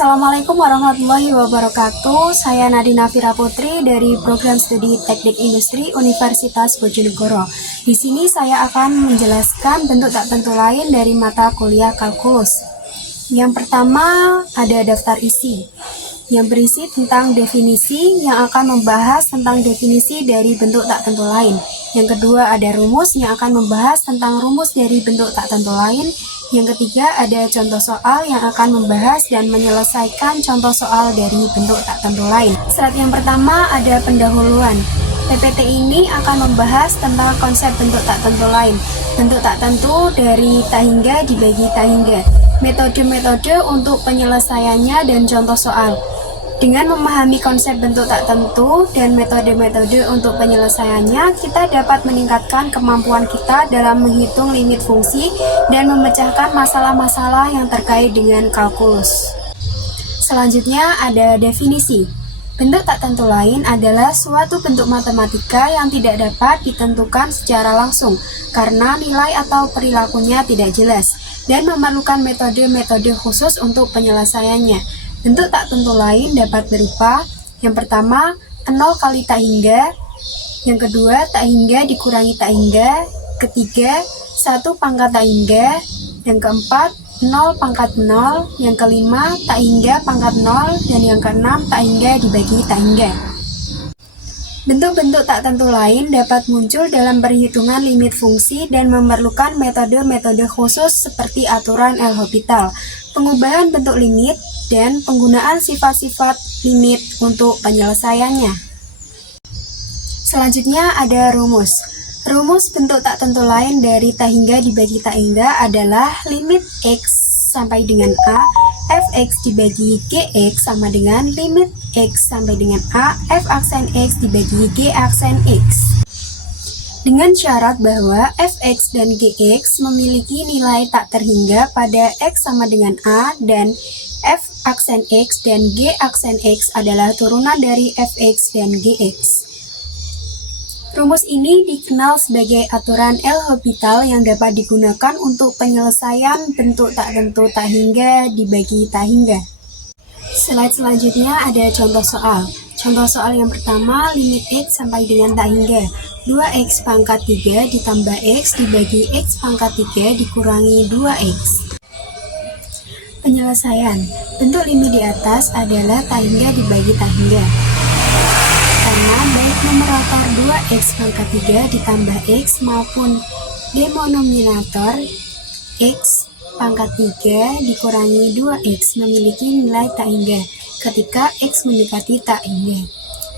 Assalamualaikum warahmatullahi wabarakatuh. Saya Nadina Fira Putri dari Program Studi Teknik Industri Universitas Bojonegoro. Di sini saya akan menjelaskan bentuk tak tentu lain dari mata kuliah kalkulus. Yang pertama ada daftar isi yang berisi tentang definisi yang akan membahas tentang definisi dari bentuk tak tentu lain. Yang kedua ada rumus yang akan membahas tentang rumus dari bentuk tak tentu lain. Yang ketiga ada contoh soal yang akan membahas dan menyelesaikan contoh soal dari bentuk tak tentu lain. Slide yang pertama ada pendahuluan. PPT ini akan membahas tentang konsep bentuk tak tentu lain. Bentuk tak tentu dari tak hingga dibagi tak hingga. Metode-metode untuk penyelesaiannya dan contoh soal. Dengan memahami konsep bentuk tak tentu dan metode-metode untuk penyelesaiannya, kita dapat meningkatkan kemampuan kita dalam menghitung limit fungsi dan memecahkan masalah-masalah yang terkait dengan kalkulus. Selanjutnya ada definisi. Bentuk tak tentu lain adalah suatu bentuk matematika yang tidak dapat ditentukan secara langsung karena nilai atau perilakunya tidak jelas dan memerlukan metode-metode khusus untuk penyelesaiannya. Bentuk tak tentu lain dapat berupa yang pertama 0 kali tak hingga, yang kedua tak hingga dikurangi tak hingga, ketiga 1 pangkat tak hingga, yang keempat 0 pangkat 0, yang kelima tak hingga pangkat 0, dan yang keenam tak hingga dibagi tak hingga. Bentuk-bentuk tak tentu lain dapat muncul dalam perhitungan limit fungsi dan memerlukan metode-metode khusus seperti aturan L'Hopital, pengubahan bentuk limit, dan penggunaan sifat-sifat limit untuk penyelesaiannya. Selanjutnya ada rumus. Rumus bentuk tak tentu lain dari tak hingga dibagi tak hingga adalah limit X sampai dengan A, fx dibagi gx sama dengan limit X sampai dengan A, f aksen X dibagi g aksen X. Dengan syarat bahwa fx dan gx memiliki nilai tak terhingga pada X sama dengan A dan f aksen X dan g aksen X adalah turunan dari fx dan gx. Rumus ini dikenal sebagai aturan L'Hopital yang dapat digunakan untuk penyelesaian bentuk tak tentu tak hingga dibagi tak hingga. Slide selanjutnya ada contoh soal. Contoh soal yang pertama limit X sampai dengan tak hingga 2X pangkat 3 ditambah X dibagi X pangkat 3 dikurangi 2X. Penyelesaian. Bentuk limit di atas adalah tak hingga dibagi tak hingga. Karena baik numerator 2X pangkat 3 ditambah X maupun denominator X pangkat 3 dikurangi 2X memiliki nilai tak hingga ketika X mendekati tak hingga.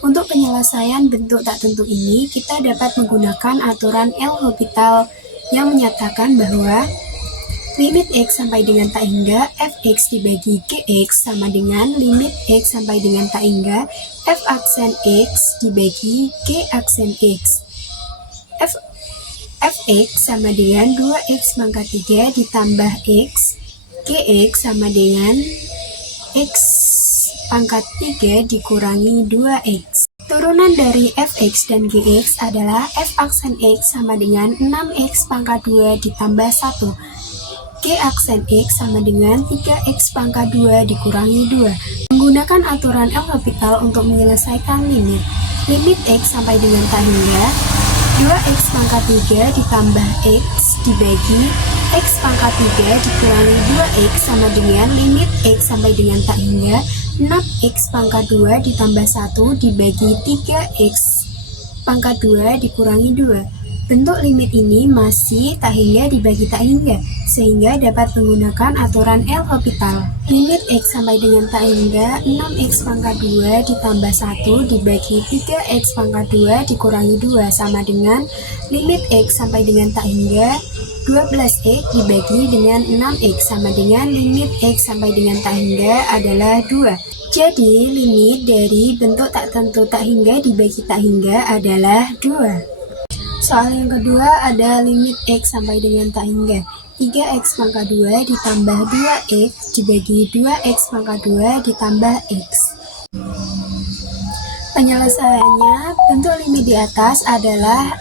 Untuk penyelesaian bentuk tak tentu ini, kita dapat menggunakan aturan L'Hopital yang menyatakan bahwa limit X sampai dengan tak hingga fx dibagi gx sama dengan limit X sampai dengan tak hingga f aksen X dibagi g aksen X. Fx sama dengan 2X pangkat 3 ditambah X, gx sama dengan X pangkat 3 dikurangi 2X. Turunan dari fx dan gx adalah f aksen X sama dengan 6X pangkat 2 ditambah 1. G aksen X sama dengan 3X pangkat 2 dikurangi 2. Menggunakan aturan L'Hopital untuk menyelesaikan limit. Limit X sampai dengan tak hingga 2X pangkat 3 ditambah X dibagi X pangkat 3 dikurangi 2X sama dengan limit X sampai dengan tak hingga 6X pangkat 2 ditambah 1 dibagi 3X pangkat 2 dikurangi 2. Bentuk limit ini masih tak hingga dibagi tak hingga, sehingga dapat menggunakan aturan L'Hopital. Limit X sampai dengan tak hingga 6X pangkat 2 ditambah 1 dibagi 3X pangkat 2 dikurangi 2 sama dengan limit X sampai dengan tak hingga 12X dibagi dengan 6X sama dengan limit X sampai dengan tak hingga adalah 2. Jadi, limit dari bentuk tak tentu tak hingga dibagi tak hingga adalah 2. Soal yang kedua ada limit X sampai dengan tak hingga 3X pangkat 2 ditambah 2X dibagi 2X pangkat 2 ditambah X. Penyelesaiannya, bentuk limit di atas adalah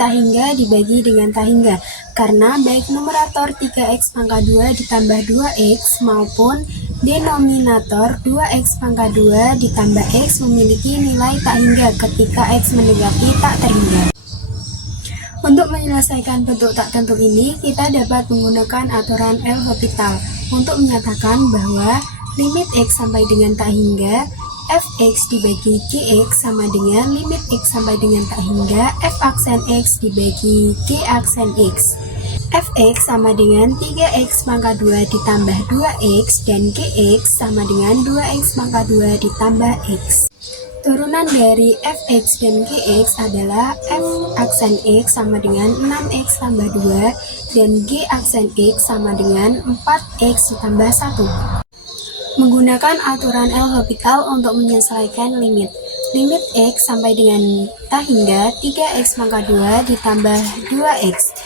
tak hingga dibagi dengan tak hingga karena baik numerator 3X pangkat 2 ditambah 2X maupun Denominator 2x pangkat 2 ditambah x memiliki nilai tak hingga ketika x mendekati tak terhingga. Untuk menyelesaikan bentuk tak tentu ini, kita dapat menggunakan aturan L'Hopital untuk menyatakan bahwa limit x sampai dengan tak hingga fx dibagi gx sama dengan limit x sampai dengan tak hingga f aksen x dibagi g aksen x. Fx sama dengan 3x pangkat 2 ditambah 2x dan Gx sama dengan 2x pangkat 2 ditambah x. Turunan dari Fx dan Gx adalah F aksen X sama dengan 6x tambah 2 dan G aksen X sama dengan 4x ditambah 1. Menggunakan aturan L'Hopital untuk menyesuaikan limit. Limit X sampai dengan tak hingga 3x pangkat 2 ditambah 2x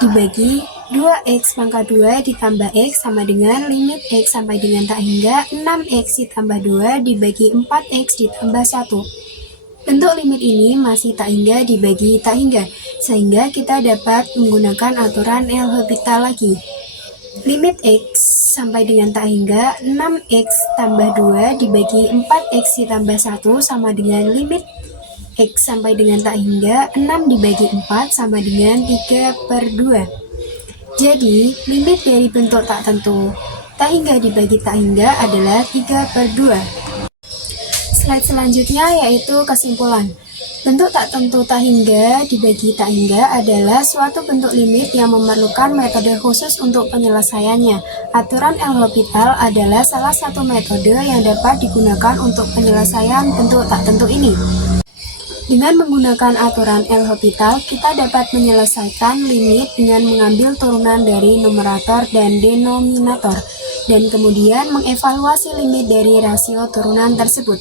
dibagi 2x pangkat 2 ditambah x sama dengan limit x sampai dengan tak hingga 6x ditambah 2 dibagi 4x ditambah 1. Bentuk limit ini masih tak hingga dibagi tak hingga, sehingga kita dapat menggunakan aturan L'Hopital lagi. Limit x sampai dengan tak hingga 6x tambah 2 dibagi 4x ditambah 1 sama dengan limit x sampai dengan tak hingga 6 dibagi 4 sama dengan 3/2. Jadi, limit dari bentuk tak tentu tak hingga dibagi tak hingga adalah 3/2. Slide selanjutnya yaitu kesimpulan. Bentuk tak tentu tak hingga dibagi tak hingga adalah suatu bentuk limit yang memerlukan metode khusus untuk penyelesaiannya. Aturan L'Hopital adalah salah satu metode yang dapat digunakan untuk penyelesaian bentuk tak tentu ini. Dengan menggunakan aturan L'Hopital, kita dapat menyelesaikan limit dengan mengambil turunan dari numerator dan denominator, dan kemudian mengevaluasi limit dari rasio turunan tersebut.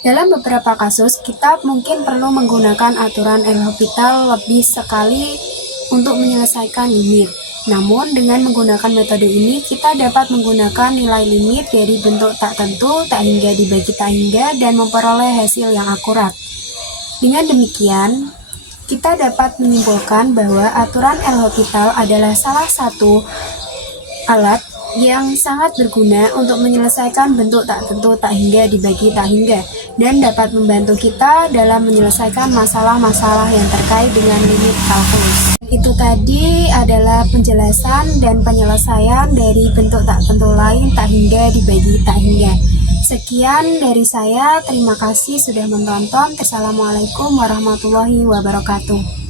Dalam beberapa kasus, kita mungkin perlu menggunakan aturan L'Hopital lebih sekali untuk menyelesaikan limit. Namun, dengan menggunakan metode ini, kita dapat menggunakan nilai limit dari bentuk tak tentu, tak hingga dibagi tak hingga, dan memperoleh hasil yang akurat. Dengan demikian, kita dapat menyimpulkan bahwa aturan L'Hopital adalah salah satu alat yang sangat berguna untuk menyelesaikan bentuk tak tentu tak hingga dibagi tak hingga, dan dapat membantu kita dalam menyelesaikan masalah-masalah yang terkait dengan limit kalkulus. Itu tadi adalah penjelasan dan penyelesaian dari bentuk tak tentu lain tak hingga dibagi tak hingga. Sekian dari saya, terima kasih sudah menonton. Assalamualaikum warahmatullahi wabarakatuh.